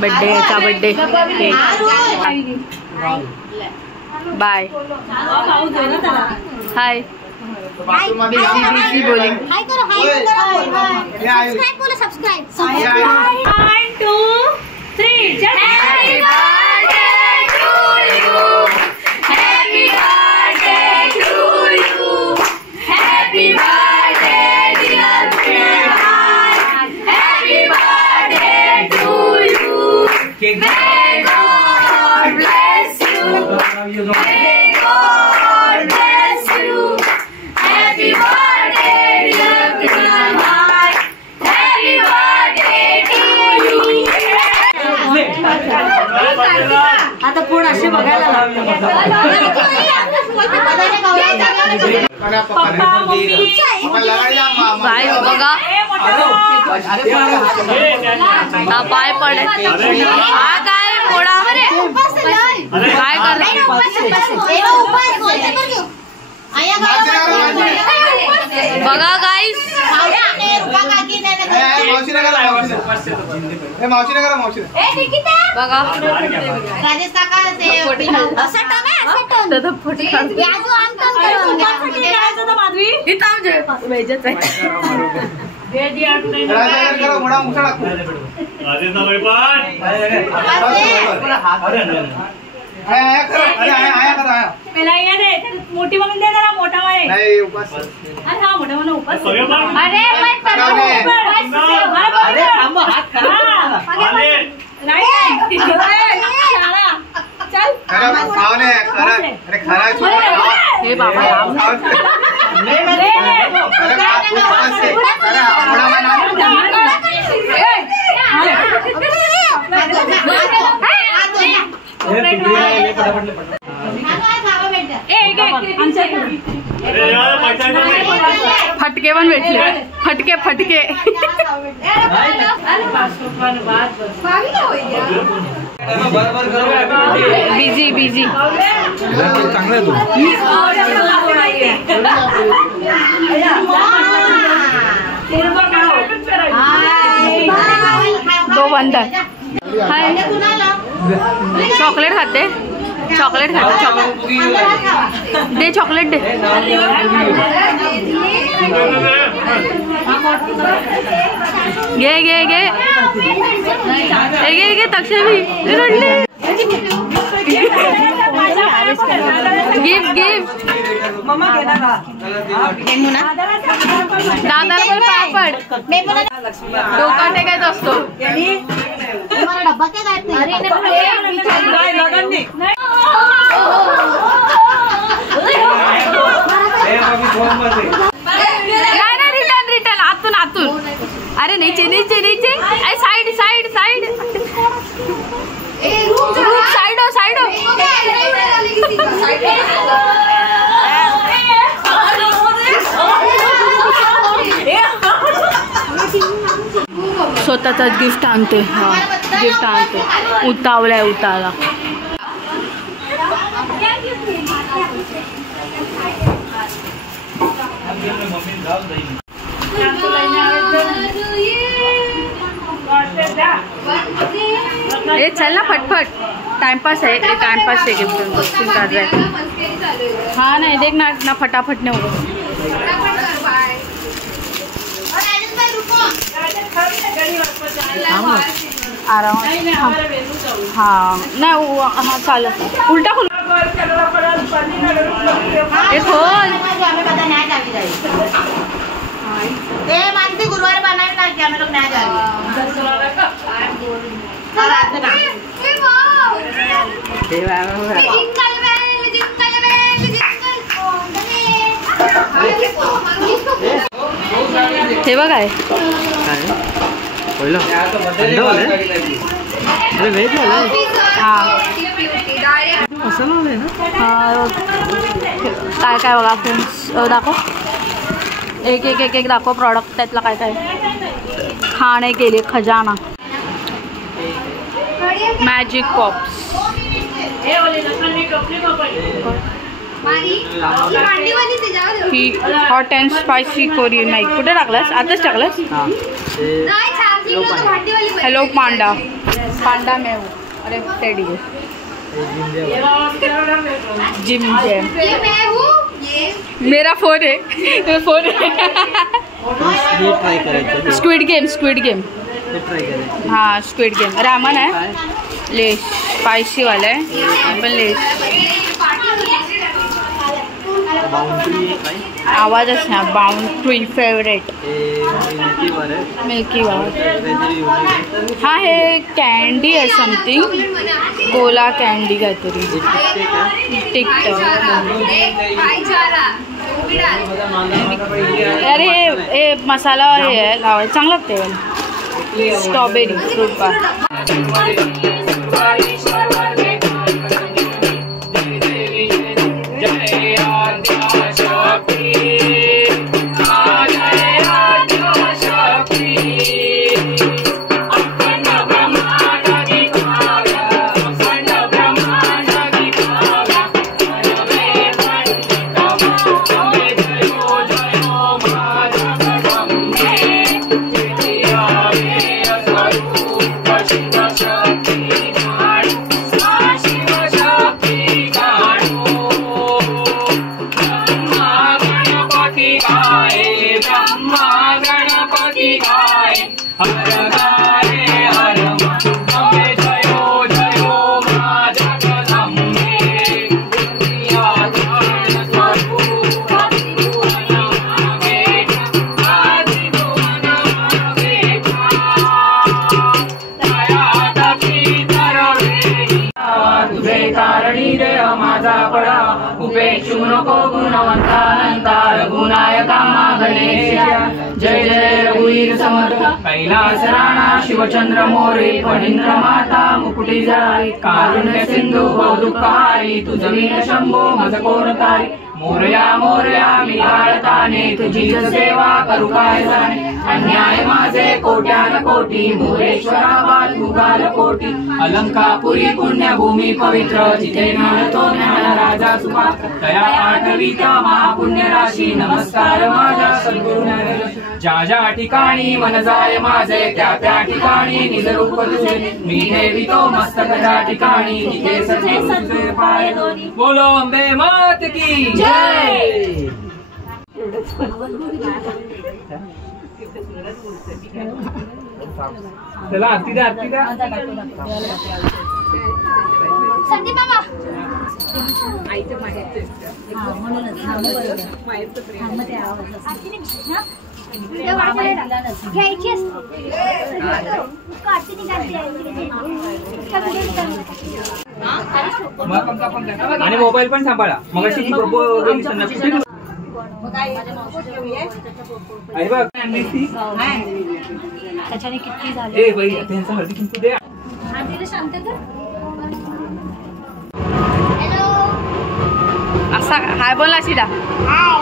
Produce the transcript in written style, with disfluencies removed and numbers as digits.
Birthday का birthday bye hi बिजी बोलिंग हाय करो सब्सक्राइब बोलो subscribe 1 2 3 happy birthday to you happy birthday to you happy birthday dear friend happy birthday to you may God bless you may God bless you happy birthday dear friend happy birthday to you आता phone असे बघायला bye बघा पाय पडे हा काय मोडा काय बघा गाईस बघा राजेश काका मोठी बघून दे जरा मोठा वाले हा मोठा म्हणून उपास हे बाबा फटके पण भेटले फटके फटके बिझी बिझी दो बंद हाय चॉकलेट खाते चॉकलेट खाते चॉकलेट दे चॉकलेट दे घे घे घे घे घे तक्षवी रडली गिफ्ट गिफ्ट दादाला पण पापड डोका टेकायचा असतो रिटर्न रिटर्न आतून आतून अरे नीचे नीचे नीचे साइड साइड साइड साइड हो साइड हो स्वतःच गिफ्ट आणते हा गिफ्ट आणते उतावलाय उताला ये चल ना फटफट टाइमपास है ये टाइमपास है गिफ्ट कर रहा है हाँ नहीं देख ना फटाफट नहीं होगा आ रहा हूँ हाँ नहीं हाँ चलो उल्टा खोल मानसी गुरुवार बनाए क्या हम लोग नहीं हे बघ काय काय काय बघा फ्रेंड्स दाखव एक एक एक एक दाखव प्रॉडक्ट त्यातला काय काय खाणे केले खजाना magic pops he hot and spicy Korean नाही कुठे टाकलास आताच टाकलास हॅलो पांडा पांडा मेव, अरे टेडी जिम जैम। मेरा फोन है, फोन है। Squid game, squid game. हाँ स्क्विड गेम। रामन है, लेस स्पाइसी वाला है, अपन लेस। आवाजच ना, बाउंड्री फेवरेट मिल्की बार। हाँ हे कॅन्डी आहे समथिंग, गोला कॅन्डी काहीतरी। टिकटॉक अरे हे मसाला हे आहे लावायचं, चांगलं लागते। स्ट्रॉबेरी फ्रूट बार। उपेक्षु नको गुणवंता रघुनायका गणेश। जय जय रघुवीर समर्थ। कैलास राणा शिवचंद्र मोरे, फणींद्र माता मुकुटी जळाई। कारुण्य सिंधू बहुदुःखहारी, तुझवीन शंभो मज कोण तारी। मोरया मोरया मी आळताने, तुझी सेवा करू काय जाणे। अन्याय माझे कोट्यान कोटी, मोरेश्वरा बाल कोटी। अलंकापुरी पुण्यभूमी पवित्र, जिथे नाळतो ज्ञान राजा सुपात्र। दया आठवीता महापुण्य राशी, नमस्कार माझ्या सद्गुरु ज्ञानेश्वर। ज्या ज्या ठिकाणी मन जाय माझे, त्या त्या ठिकाणी निज रूप तुझे। मी ठेवितो मस्तक त्या ठिकाणी, तिथे सद्गुरुचे पाय दोन्ही। बोलो अंबे मात की जय। चला आरती द्या, आरती द्या। संदीप बाबा आईच्या माहेरचे माहेरचं प्रेम मध्ये आवाज घ्यायची आणि मोबाईल पण सांभाळा। मग अशी त्याच्याने किती झाले। ए बाई त्यांचा हळदी कुंकू दे। शांत कर। असा हाय बोला शिदा। हाय